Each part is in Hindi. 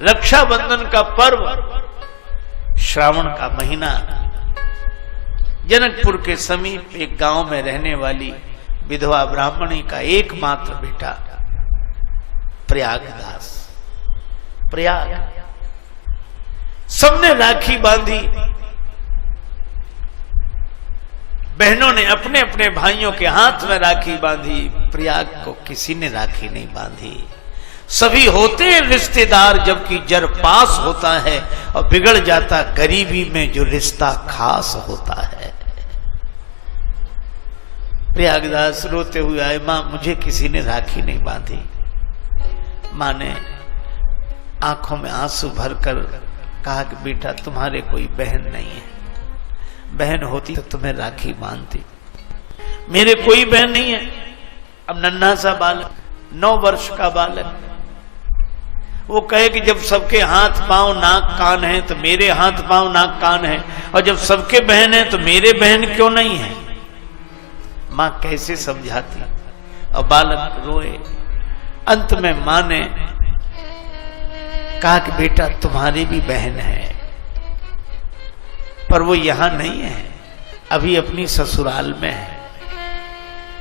रक्षाबंधन का पर्व, श्रावण का महीना, जनकपुर के समीप एक गांव में रहने वाली विधवा ब्राह्मणी का एकमात्र बेटा प्रयागदास। प्रयाग सबने राखी बांधी, बहनों ने अपने अपने भाइयों के हाथ में राखी बांधी। प्रयाग को किसी ने राखी नहीं बांधी। सभी होते हैं रिश्तेदार, जबकि जर पास होता है और बिगड़ जाता गरीबी में जो रिश्ता खास होता है। प्रयागदास रोते हुए आए, मां मुझे किसी ने राखी नहीं बांधी। मां ने आंखों में आंसू भरकर कहा कि बेटा तुम्हारे कोई बहन नहीं है, बहन होती तो तुम्हें राखी बांधती। मेरे कोई बहन नहीं है। अब नन्हा सा बालक, 9 वर्ष का बालक, वो कहे कि जब सबके हाथ पांव नाक कान है तो मेरे हाथ पांव नाक कान है, और जब सबके बहन है तो मेरे बहन क्यों नहीं है। मां कैसे समझाती, और बालक रोए। अंत में मां ने कहा कि बेटा तुम्हारी भी बहन है, पर वो यहां नहीं है, अभी अपनी ससुराल में है।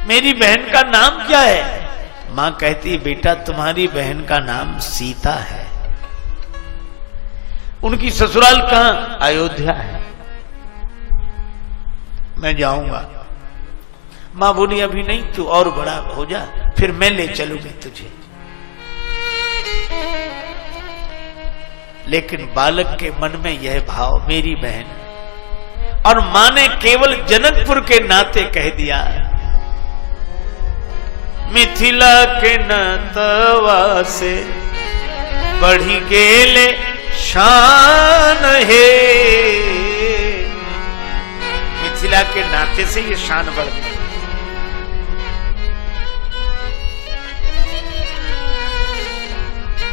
मेरी बहन का नाम क्या है। मां कहती है बेटा तुम्हारी बहन का नाम सीता है। उनकी ससुराल कहां, अयोध्या है। मैं जाऊंगा। मां बोली अभी नहीं, तू और बड़ा हो जा, फिर मैं ले चलूंगी तुझे। लेकिन बालक के मन में यह भाव, मेरी बहन, और मां ने केवल जनकपुर के नाते कह दिया, मिथिला के नतवा से बढ़ी गेले शान है। मिथिला के नाते से ये शान बढ़ गई।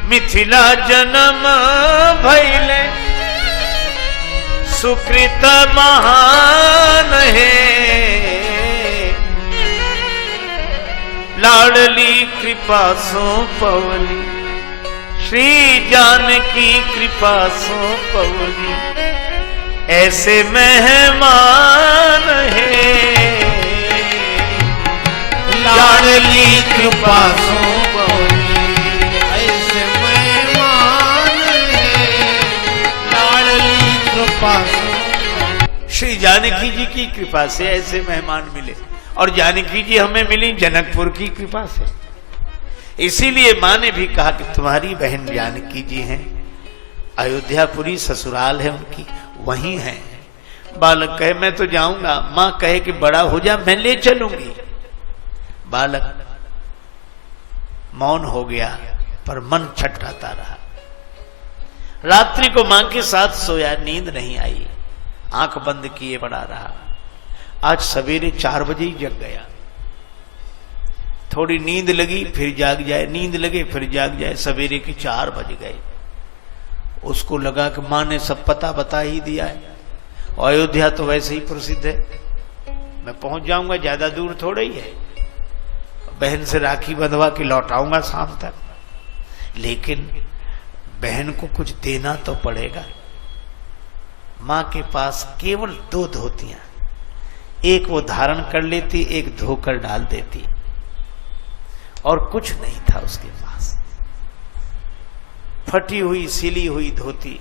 मिथिला जन्म भैले सुकृत महान है, लाडली कृपा सो पवली, श्री जानकी कृपा सो पवली, ऐसे मेहमान है, लाडली कृपा सो पवली, ऐसे मेहमान है, लाडली कृपा सो। श्री जानकी जी की कृपा से ऐसे मेहमान मिले, और जानकी जी हमें मिली जनकपुर की कृपा से। इसीलिए मां ने भी कहा कि तुम्हारी बहन जानकी जी हैं, अयोध्यापुरी ससुराल है उनकी, वहीं है। बालक कहे मैं तो जाऊंगा। मां कहे कि बड़ा हो जा, मैं ले चलूंगी। बालक मौन हो गया, पर मन छटपटाता रहा। रात्रि को मां के साथ सोया, नींद नहीं आई, आंख बंद किए पड़ा रहा। आज सवेरे 4 बजे ही जग गया। थोड़ी नींद लगी फिर जाग जाए, नींद लगे फिर जाग जाए, सवेरे के 4 बज गए। उसको लगा कि मां ने सब पता बता ही दिया है, और अयोध्या तो वैसे ही प्रसिद्ध है, मैं पहुंच जाऊंगा, ज्यादा दूर थोड़ा ही है। बहन से राखी बंधवा के लौट आऊंगा शाम तक। लेकिन बहन को कुछ देना तो पड़ेगा। मां के पास केवल 2 धोतियां, एक वो धारण कर लेती, एक धोकर डाल देती, और कुछ नहीं था उसके पास। फटी हुई सिली हुई धोती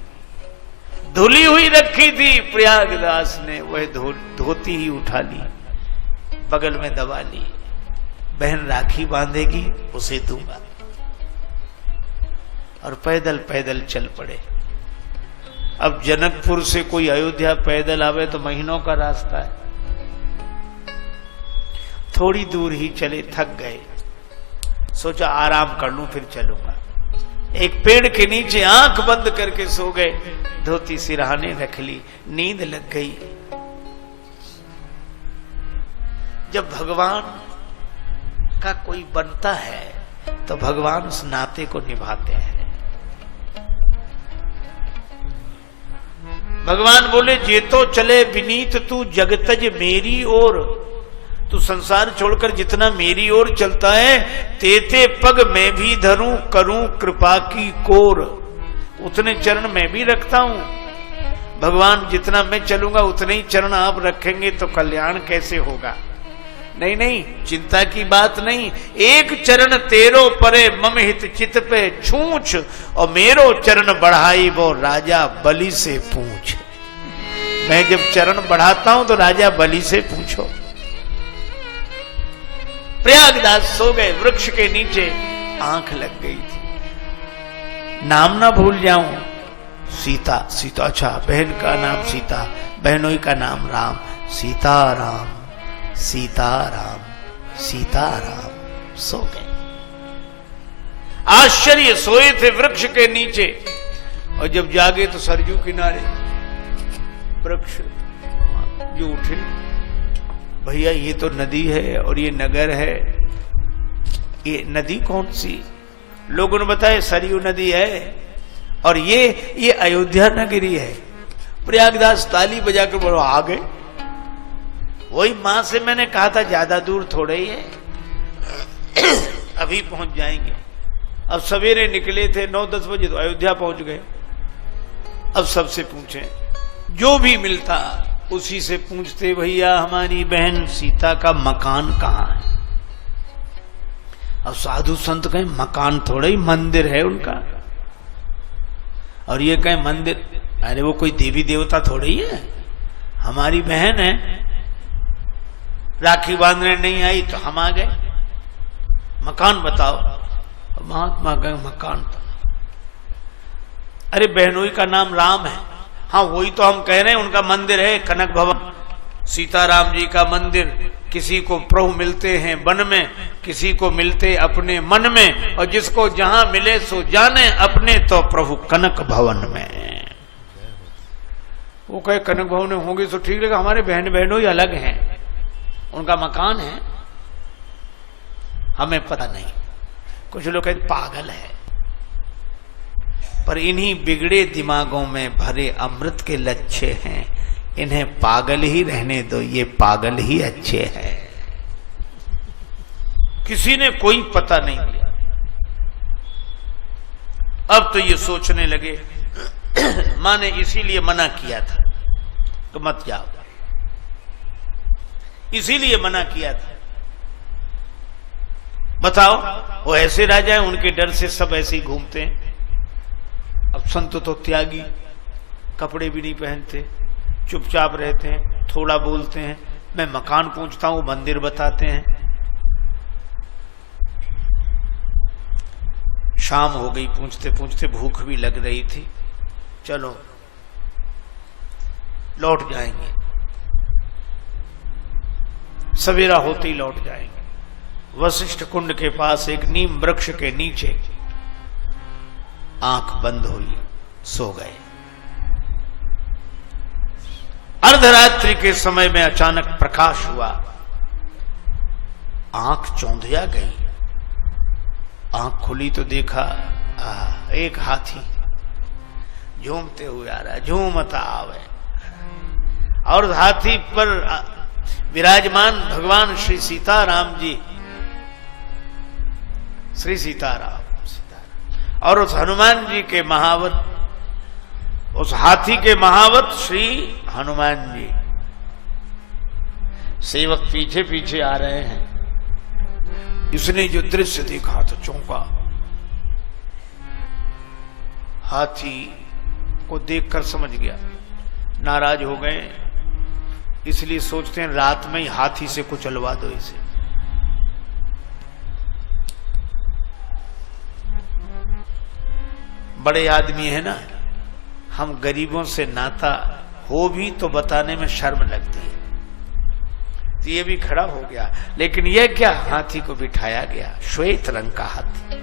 धुली हुई रखी थी। प्रयागदास ने वह धोती ही उठा ली, बगल में दबा ली। बहन राखी बांधेगी, उसे दूंगा। और पैदल पैदल चल पड़े। अब जनकपुर से कोई अयोध्या पैदल आवे तो महीनों का रास्ता है। थोड़ी दूर ही चले, थक गए, सोचा आराम कर लूं फिर चलूंगा। एक पेड़ के नीचे आंख बंद करके सो गए, धोती सिरहाने रख ली, नींद लग गई। जब भगवान का कोई बनता है तो भगवान उस नाते को निभाते हैं। भगवान बोले जे तो चले विनीत तू जगतज मेरी ओर, तू संसार छोड़कर जितना मेरी ओर चलता है, तेते पग मैं भी धरूं करूं कृपा की कोर। उतने चरण मैं भी रखता हूं। भगवान जितना मैं चलूंगा उतने ही चरण आप रखेंगे तो कल्याण कैसे होगा? नहीं नहीं, चिंता की बात नहीं। एक चरण तेरो परे मम हित चित पे छूछ, और मेरो चरण बढ़ाई वो राजा बलि से पूछ। मैं जब चरण बढ़ाता हूं तो राजा बलि से पूछो। प्रयागदास सो गए, वृक्ष के नीचे आंख लग गई थी। नाम ना भूल जाऊं, सीता। सीता, अच्छा बहन का नाम सीता, बहनोई का नाम राम। सीताराम सीताराम सीताराम। सो गए। आश्चर्य, सोए थे वृक्ष के नीचे, और जब जागे तो सरजू किनारे वृक्ष जो उठे, भैया ये तो नदी है और ये नगर है। ये नदी कौन सी? लोगों ने बताया सरयू नदी है, और ये अयोध्या नगरी है। प्रयागदास ताली बजाकर बोलो आ गए। वही मां से मैंने कहा था ज्यादा दूर थोड़े ही है, अभी पहुंच जाएंगे। अब सवेरे निकले थे 9-10 बजे, तो अयोध्या पहुंच गए। अब सबसे पूछे, जो भी मिलता उसी से पूछते, भैया हमारी बहन सीता का मकान कहां है? अब साधु संत कहें मकान थोड़ा ही, मंदिर है उनका। और ये कहें मंदिर, अरे वो कोई देवी देवता थोड़ी ही है, हमारी बहन है। राखी बांधने नहीं आई तो हम आ गए, मकान बताओ। महात्मा गए मकान तो, अरे बहनोई का नाम राम है। हाँ वही तो हम कह रहे हैं, उनका मंदिर है कनक भवन। सीताराम जी का मंदिर, किसी को प्रभु मिलते हैं वन में, किसी को मिलते अपने मन में, और जिसको जहां मिले सो जाने अपने, तो प्रभु कनक भवन में। वो कहे कनक भवन में होंगे तो ठीक लगा, हमारे बहन बहनोई अलग हैं, उनका मकान है, हमें पता नहीं। कुछ लोग कहते पागल है, पर इन्हीं बिगड़े दिमागों में भरे अमृत के लच्छे हैं। इन्हें पागल ही रहने दो, ये पागल ही अच्छे हैं। किसी ने कोई पता नहीं दिया। अब तो ये सोचने लगे मां ने इसीलिए मना किया था तो मत जाओ, इसीलिए मना किया था। बताओ, वो ऐसे राजा हैं, उनके डर से सब ऐसे ही घूमते हैं। अब संत तो त्यागी, कपड़े भी नहीं पहनते, चुपचाप रहते हैं, थोड़ा बोलते हैं। मैं मकान पूछता हूं, मंदिर बताते हैं। शाम हो गई, पूछते पूछते भूख भी लग रही थी। चलो लौट जाएंगे, सवेरा होते ही लौट जाएंगे। वशिष्ठ कुंड के पास एक नीम वृक्ष के नीचे आंख बंद हुई, सो गए। अर्धरात्रि के समय में अचानक प्रकाश हुआ, आंख चौंधिया गई। आंख खुली तो देखा एक हाथी झूमते हुए आ रहा है, झूमता आवे। और हाथी पर विराजमान भगवान श्री सीताराम जी, श्री सीताराम, और उस हनुमान जी के महावत, उस हाथी के महावत श्री हनुमान जी। सेवक पीछे पीछे आ रहे हैं। इसने जो दृश्य देखा तो चौंका। हाथी को देखकर समझ गया, नाराज हो गए, इसलिए सोचते हैं रात में ही हाथी से कुचलवा दो इसे। बड़े आदमी है ना, हम गरीबों से नाता हो भी तो बताने में शर्म लगती है। तो ये भी खड़ा हो गया, लेकिन ये क्या, हाथी को बिठाया गया, श्वेत रंग का हाथी।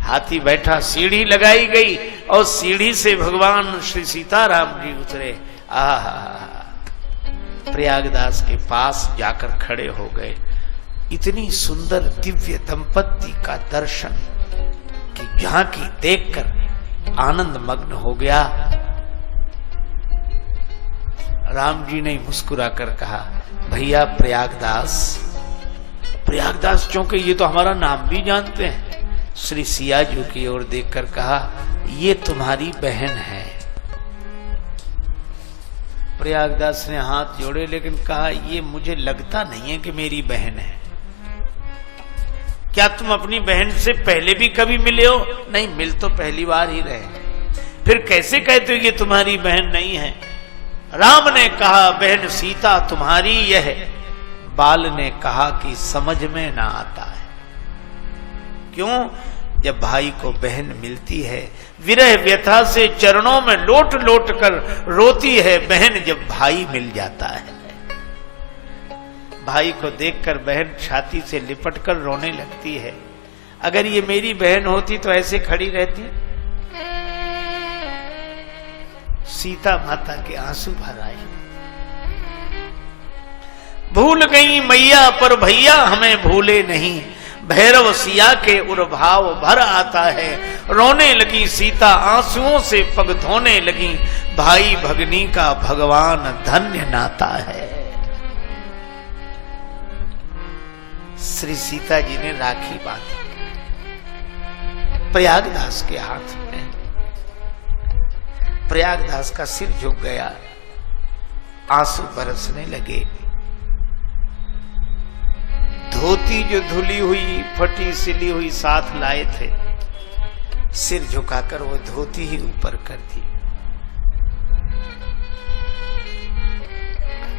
हाथी बैठा, सीढ़ी लगाई गई और सीढ़ी से भगवान श्री सीताराम जी उतरे। प्रयागदास के पास जाकर खड़े हो गए। इतनी सुंदर दिव्य दंपत्ति का दर्शन की झांकी देखकर आनंद मग्न हो गया। राम जी ने मुस्कुराकर कहा, भैया प्रयागदास। प्रयागदास चौंके, ये तो हमारा नाम भी जानते हैं। श्री सिया जी की ओर देखकर कहा, ये तुम्हारी बहन है। प्रयागदास ने हाथ जोड़े लेकिन कहा, ये मुझे लगता नहीं है कि मेरी बहन है। क्या तुम अपनी बहन से पहले भी कभी मिले हो? नहीं, मिल तो पहली बार ही रहे। फिर कैसे कहते हो ये तुम्हारी बहन नहीं है? राम ने कहा, बहन सीता तुम्हारी यह। बाल ने कहा कि समझ में ना आता है। क्यों? जब भाई को बहन मिलती है, विरह व्यथा से चरणों में लोट लोट कर रोती है बहन जब भाई मिल जाता है। भाई को देखकर बहन छाती से लिपट कर रोने लगती है। अगर ये मेरी बहन होती तो ऐसे खड़ी रहती? सीता माता के आंसू भर आए। भूल गई मैया पर भैया हमें भूले नहीं, भैरव सिया के उर्भाव भर आता है। रोने लगी सीता आंसुओं से पग धोने लगी, भाई भगनी का भगवान धन्य नाता है। श्री सीता जी ने राखी बांधी प्रयागदास के हाथ में। प्रयागदास का सिर झुक गया, आंसू बरसने लगे। धोती जो धुली हुई फटी सिली हुई साथ लाए थे, सिर झुकाकर वो धोती ही ऊपर कर दी।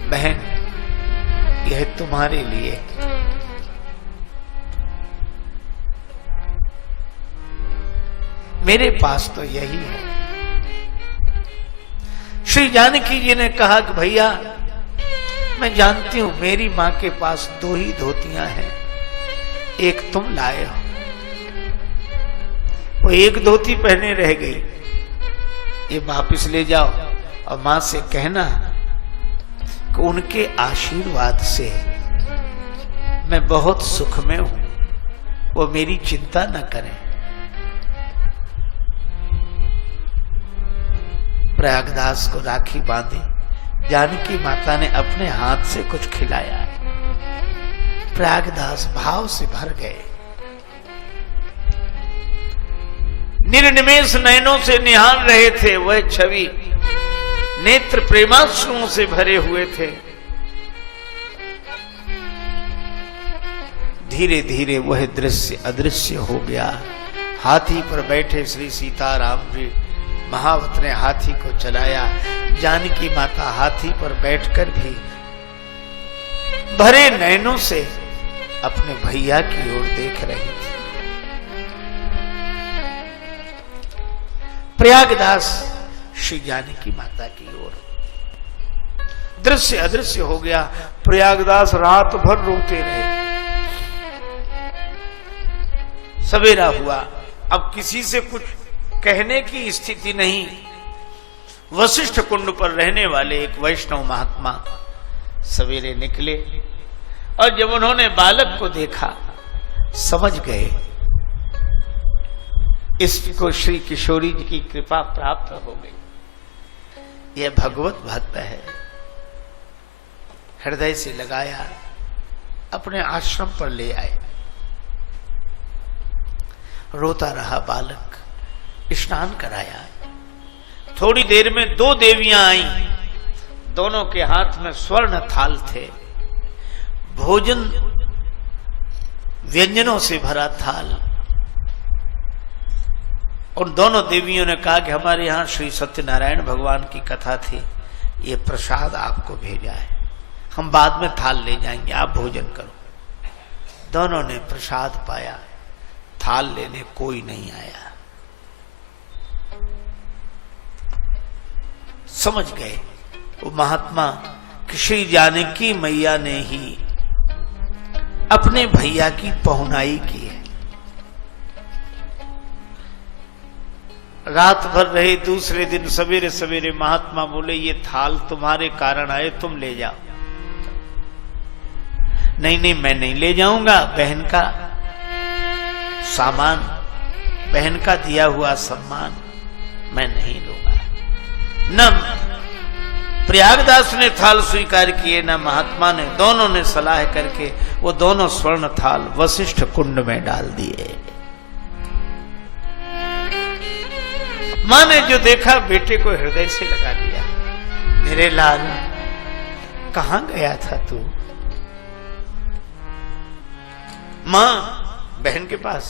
बहन, यह तुम्हारे लिए। मेरे पास तो यही है। श्री जानकी जी ने कहा कि भैया, मैं जानती हूं मेरी मां के पास 2 ही धोतियां हैं, एक तुम लाए हो। वो एक धोती पहने रह गई, ये वापिस ले जाओ और मां से कहना कि उनके आशीर्वाद से मैं बहुत सुख में हूं, वो मेरी चिंता न करें। प्रयागदास को राखी बांधी। जानकी माता ने अपने हाथ से कुछ खिलाया। प्रयागदास भाव से भर गए। निर्निमेष नयनों से निहार रहे थे वह छवि, नेत्र प्रेमाश्रुओं से भरे हुए थे। धीरे धीरे वह दृश्य अदृश्य हो गया। हाथी पर बैठे श्री सीताराम जी, महावत ने हाथी को चलाया। जानकी माता हाथी पर बैठकर भी भरे नैनों से अपने भैया की ओर देख रही थी। प्रयागदास श्री जानकी माता की ओर। दृश्य अदृश्य हो गया। प्रयागदास रात भर रोते रहे। सवेरा हुआ, अब किसी से कुछ कहने की स्थिति नहीं। वशिष्ठ कुंड पर रहने वाले एक वैष्णव महात्मा सवेरे निकले और जब उन्होंने बालक को देखा समझ गए इसको श्री किशोरी जी की कृपा प्राप्त हो गई। यह भगवत भक्त है। हृदय से लगाया, अपने आश्रम पर ले आए। रोता रहा बालक, स्नान कराया। थोड़ी देर में 2 देवियां आईं। दोनों के हाथ में स्वर्ण थाल थे, भोजन व्यंजनों से भरा थाल। उन दोनों देवियों ने कहा कि हमारे यहां श्री सत्यनारायण भगवान की कथा थी, ये प्रसाद आपको भेजा है, हम बाद में थाल ले जाएंगे, आप भोजन करो। दोनों ने प्रसाद पाया, थाल लेने कोई नहीं आया। समझ गए वो महात्मा कि श्री जानकी मैया ने ही अपने भैया की पहुनाई की है। रात भर रहे। दूसरे दिन सवेरे सवेरे महात्मा बोले, ये थाल तुम्हारे कारण आए, तुम ले जाओ। नहीं, मैं नहीं ले जाऊंगा। बहन का सामान, बहन का दिया हुआ सम्मान मैं नहीं लूंगा। न प्रयागदास ने थाल स्वीकार किए, न महात्मा ने। दोनों ने सलाह करके वो दोनों स्वर्ण थाल वशिष्ठ कुंड में डाल दिए। मां ने जो देखा बेटे को हृदय से लगा लिया। मेरे लाल, कहां गया था तू? मां बहन के पास।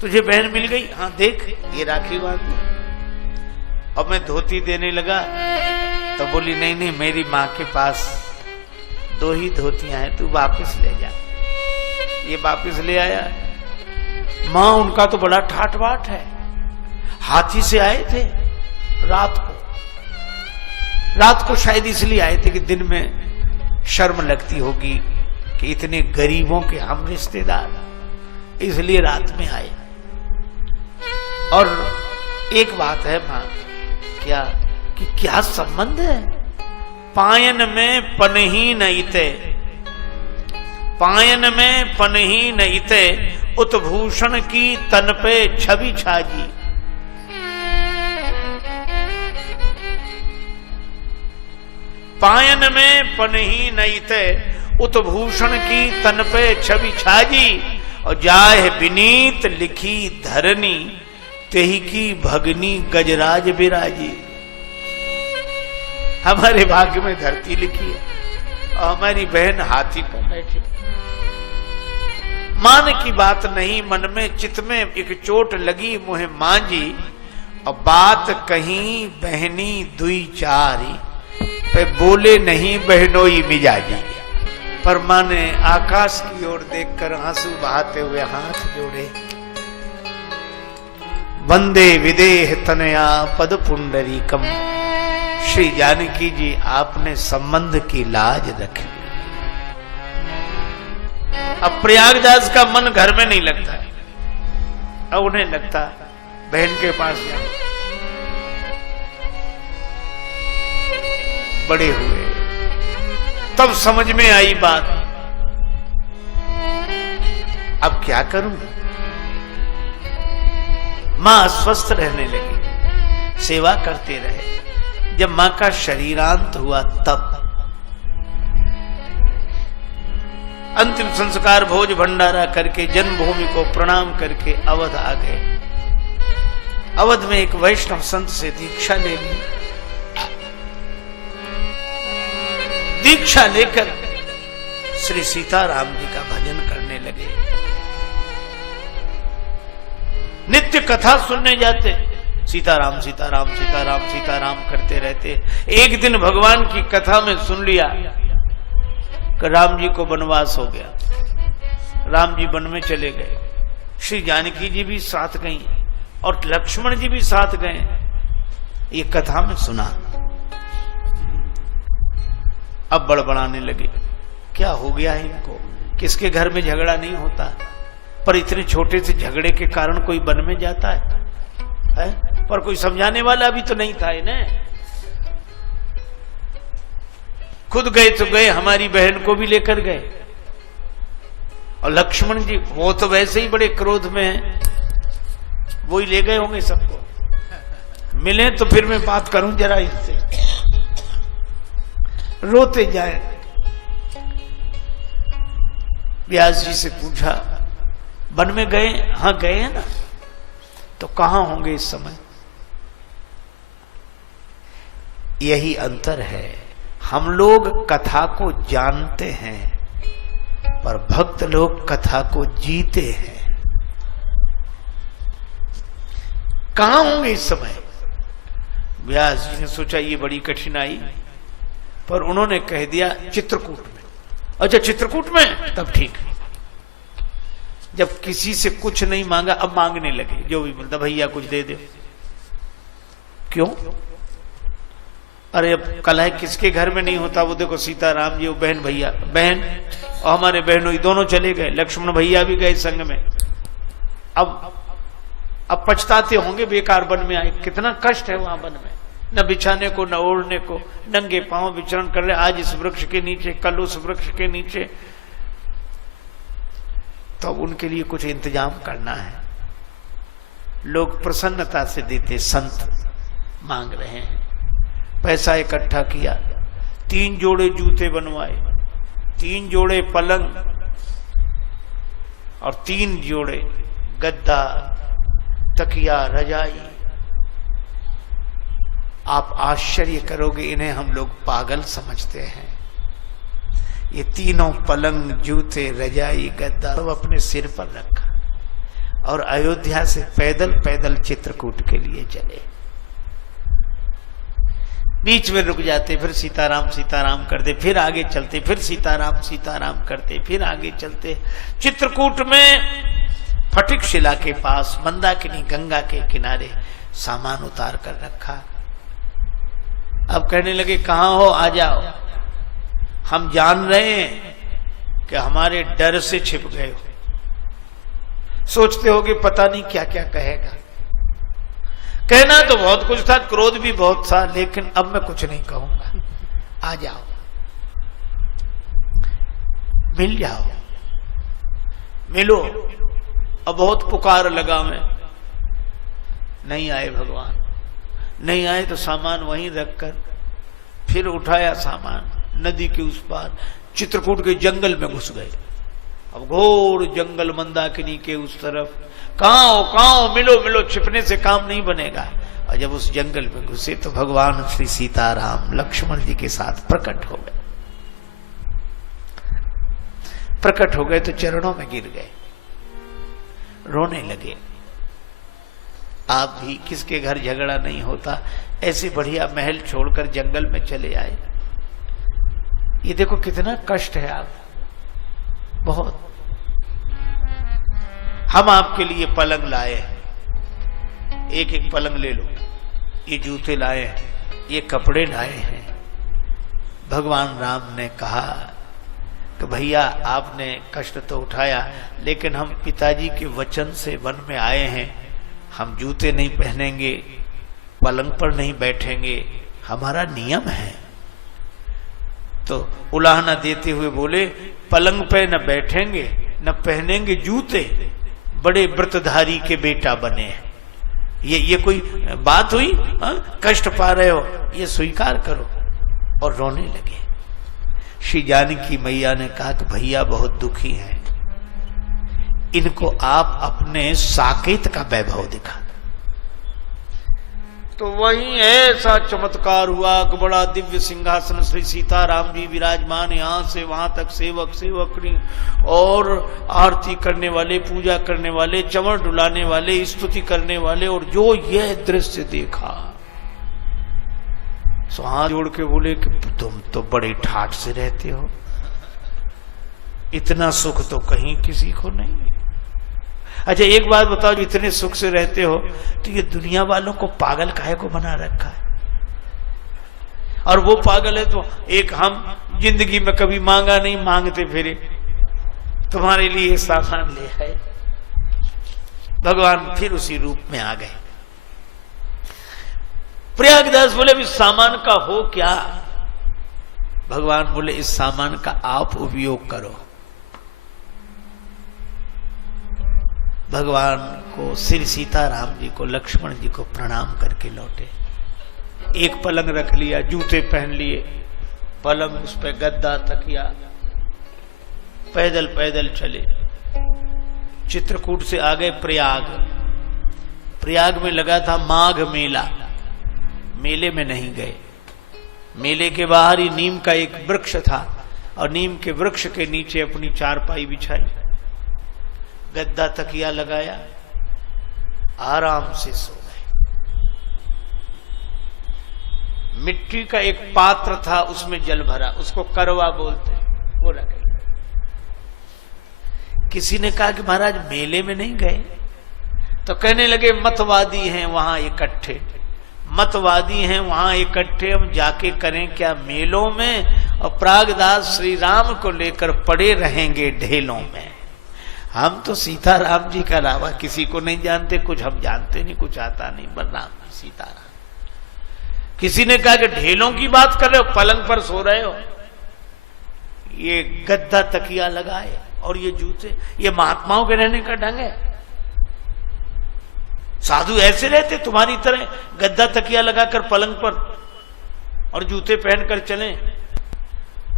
तुझे बहन मिल गई? हाँ देख, ये राखी बांध। अब मैं धोती देने लगा तो बोली नहीं नहीं, मेरी माँ के पास 2 ही धोतियां हैं, तू वापस ले जा। ये वापस ले आया। माँ उनका तो बड़ा ठाट बाट है। हाथी से आए थे रात को शायद इसलिए आए थे कि दिन में शर्म लगती होगी कि इतने गरीबों के हम रिश्तेदार, इसलिए रात में आए। और एक बात है मां, क्या कि क्या संबंध है? पायन में पनही न इते, पायन में पनही न इते, उत्भूषण की तन पे छवि छाजी। पायन में पनही न इते, उत्भूषण की तन पे छवि छाजी। और जाहे विनीत लिखी धरनी, तेही की भगनी गजराज बिराजी। हमारे भाग्य में धरती लिखी है और हमारी बहन हाथी पर बैठी। मान की बात नहीं, मन में चित में एक चोट लगी मुहे मांझी। और बात कहीं बहनी दुई चारी, पे बोले नहीं बहनोई मिजाजी। पर मां ने आकाश की ओर देखकर आंसू बहाते हुए हाथ जोड़े। वंदे विदेह तनया पद पुंडरीकम। श्री जानकी जी, आपने संबंध की लाज रखी। अब प्रयागराज का मन घर में नहीं लगता, अब उन्हें लगता बहन के पास जाए। बड़े हुए तब समझ में आई बात, अब क्या करूं? मां अस्वस्थ रहने लगी, सेवा करते रहे। जब मां का शरीरांत हुआ तब अंतिम संस्कार भोज भंडारा करके जन्मभूमि को प्रणाम करके अवध आ गए। अवध में एक वैष्णव संत से दीक्षा ले ली। दीक्षा लेकर श्री सीताराम जी का भजन करने लगे। नित्य कथा सुनने जाते, सीताराम सीताराम सीताराम सीताराम करते रहते। एक दिन भगवान की कथा में सुन लिया कि राम जी को वनवास हो गया। राम जी वन में चले गए, श्री जानकी जी भी साथ गई और लक्ष्मण जी भी साथ गए। ये कथा में सुना, अब बड़बड़ाने लगे, क्या हो गया है इनको? किसके घर में झगड़ा नहीं होता, पर इतने छोटे से झगड़े के कारण कोई वन में जाता है? पर कोई समझाने वाला भी तो नहीं था इन्हें। खुद गए तो गए, हमारी बहन को भी लेकर गए। और लक्ष्मण जी वो तो वैसे ही बड़े क्रोध में हैं, वो ही ले गए होंगे सबको। मिले तो फिर मैं बात करूं जरा इससे। रोते जाए। व्यास जी से पूछा, वन में गए? हाँ गए हैं ना, तो कहां होंगे इस समय? यही अंतर है, हम लोग कथा को जानते हैं पर भक्त लोग कथा को जीते हैं। कहां होंगे इस समय? व्यास जी ने सोचा ये बड़ी कठिनाई, पर उन्होंने कह दिया चित्रकूट में। अच्छा चित्रकूट में, तब ठीक। जब किसी से कुछ नहीं मांगा अब मांगने लगे, जो भी मिलता भैया कुछ दे दे। क्यों? अरे अब कल है किसके घर में नहीं होता? वो देखो सीताराम जी, वो बहन भैया, बहन और हमारे बहनों दोनों चले गए, लक्ष्मण भैया भी गए संग में। अब पछताते होंगे बेकार वन में आए। कितना कष्ट है वहां वन में, न बिछाने को न ओढ़ने को, नंगे पांव विचरण कर रहे, आज इस वृक्ष के नीचे कल उस वृक्ष के नीचे। तो उनके लिए कुछ इंतजाम करना है। लोग प्रसन्नता से देते, संत मांग रहे हैं। पैसा इकट्ठा किया, 3 जोड़े जूते बनवाए, 3 जोड़े पलंग और 3 जोड़े गद्दा, तकिया, रजाई, आप आश्चर्य करोगे, इन्हें हम लोग पागल समझते हैं। ये तीनों पलंग, जूते, रजाई, गद्दा सब अपने सिर पर रखा और अयोध्या से पैदल पैदल चित्रकूट के लिए चले। बीच में रुक जाते, फिर सीताराम सीताराम करते, फिर आगे चलते, फिर सीताराम सीताराम करते, फिर आगे चलते। चित्रकूट में फटिक शिला के पास मंदाकिनी गंगा के किनारे सामान उतार कर रखा। अब कहने लगे कहां हो, आ जाओ, हम जान रहे हैं कि हमारे डर से छिप गए हो। सोचते हो कि पता नहीं क्या क्या कहेगा। कहना तो बहुत कुछ था, क्रोध भी बहुत था, लेकिन अब मैं कुछ नहीं कहूंगा। आ जाओ, मिल जाओ, मिलो। अब बहुत पुकार लगा मैं, नहीं आए भगवान। नहीं आए तो सामान वहीं रखकर फिर उठाया सामान, नदी के उस पार चित्रकूट के जंगल में घुस गए। अब घोर जंगल, मंदाकिनी के उस तरफ। कहां हो, मिलो मिलो, छिपने से काम नहीं बनेगा। और जब उस जंगल में घुसे तो भगवान श्री सीताराम लक्ष्मण जी के साथ प्रकट हो गए। प्रकट हो गए तो चरणों में गिर गए, रोने लगे। आप भी किसके घर झगड़ा नहीं होता, ऐसे बढ़िया महल छोड़कर जंगल में चले आए। ये देखो कितना कष्ट है आप, बहुत। हम आपके लिए पलंग लाए हैं, एक एक पलंग ले लो। ये जूते लाए हैं, ये कपड़े लाए हैं। भगवान राम ने कहा कि भैया आपने कष्ट तो उठाया, लेकिन हम पिताजी के वचन से वन में आए हैं। हम जूते नहीं पहनेंगे, पलंग पर नहीं बैठेंगे, हमारा नियम है। तो उलाहना देते हुए बोले, पलंग पे न बैठेंगे न पहनेंगे जूते, बड़े व्रतधारी के बेटा बने हैं। ये कोई बात हुई? कष्ट पा रहे हो, ये स्वीकार करो। और रोने लगे। श्री जानकी मैया ने कहा कि भैया बहुत दुखी हैं, इनको आप अपने साकेत का वैभव दिखा। तो वहीं ऐसा चमत्कार हुआ कि बड़ा दिव्य सिंहासन श्री सीताराम जी विराजमान, यहां से वहां तक सेवक सेवकनी और आरती करने वाले, पूजा करने वाले, चमर डुलाने वाले, स्तुति करने वाले। और जो यह दृश्य देखा सो हाथ जोड़ के बोले कि तुम तो बड़े ठाठ से रहते हो, इतना सुख तो कहीं किसी को नहीं है। अच्छा एक बात बताओ, इतने सुख से रहते हो तो ये दुनिया वालों को पागल काहे को बना रखा है? और वो पागल है तो एक हम जिंदगी में कभी मांगा नहीं, मांगते फिरे, तुम्हारे लिए सामान ले आए। भगवान फिर उसी रूप में आ गए। प्रयागदास बोले इस सामान का हो क्या? भगवान बोले इस सामान का आप उपयोग करो। भगवान को, श्री सीताराम जी को, लक्ष्मण जी को प्रणाम करके लौटे। एक पलंग रख लिया, जूते पहन लिए, पलंग उस पे गद्दा तकिया, पैदल पैदल चले। चित्रकूट से आ गए प्रयाग। प्रयाग में लगा था माघ मेला, मेले में नहीं गए। मेले के बाहर ही नीम का एक वृक्ष था और नीम के वृक्ष के नीचे अपनी चारपाई बिछाई, गद्दा तकिया लगाया, आराम से सो गए। मिट्टी का एक पात्र था, उसमें जल भरा, उसको करवा बोलते, वो रखे। किसी ने कहा कि महाराज मेले में नहीं गए? तो कहने लगे मतवादी हैं वहां इकट्ठे, मतवादी हैं वहां इकट्ठे, हम जाके करें क्या मेलों में? और प्रागदास श्री राम को लेकर पड़े रहेंगे ढेलों में। हम तो सीताराम जी का अलावा किसी को नहीं जानते, कुछ हम जानते नहीं, कुछ आता नहीं, बलराम सीताराम। किसी ने कहा कि ढेलों की बात कर रहे हो, पलंग पर सो रहे हो, ये गद्दा तकिया लगाए और ये जूते, ये महात्माओं के रहने का ढंग है? साधु ऐसे रहते तुम्हारी तरह, गद्दा तकिया लगाकर पलंग पर और जूते पहनकर चलें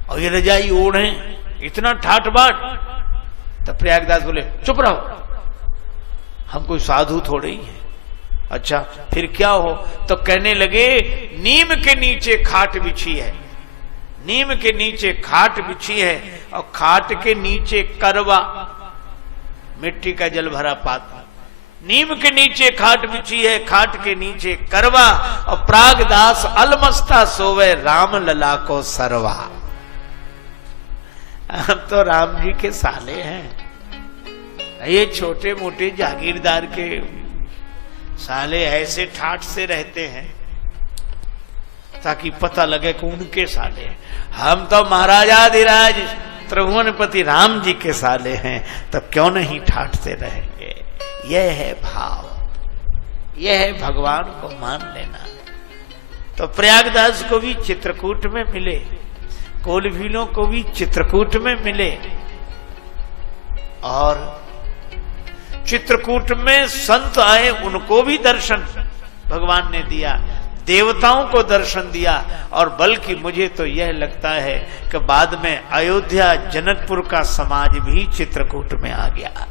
और ये रजाई ओढ़े, इतना ठाठ बाट? तब प्रयागदास बोले चुप रहो, हम कोई साधु थोड़े ही हैं, अच्छा फिर क्या हो? तो कहने लगे नीम के नीचे खाट बिछी है, नीम के नीचे खाट बिछी है और खाट के नीचे करवा, मिट्टी का जल भरा पात्र, नीम के नीचे खाट बिछी है, खाट के नीचे करवा और प्रागदास अलमस्ता सोवे राम लला को सरवा। हम तो राम जी के साले हैं, ये छोटे मोटे जागीरदार के साले ऐसे ठाठ से रहते हैं ताकि पता लगे कि उनके साले। हम तो महाराजाधिराज त्रिभुवनपति राम जी के साले हैं, तब क्यों नहीं ठाठ से रहेंगे। यह है भाव, यह है भगवान को मान लेना। तो प्रयागदास को भी चित्रकूट में मिले, कोलभीलों को भी चित्रकूट में मिले, और चित्रकूट में संत आए उनको भी दर्शन भगवान ने दिया, देवताओं को दर्शन दिया। और बल्कि मुझे तो यह लगता है कि बाद में अयोध्या जनकपुर का समाज भी चित्रकूट में आ गया।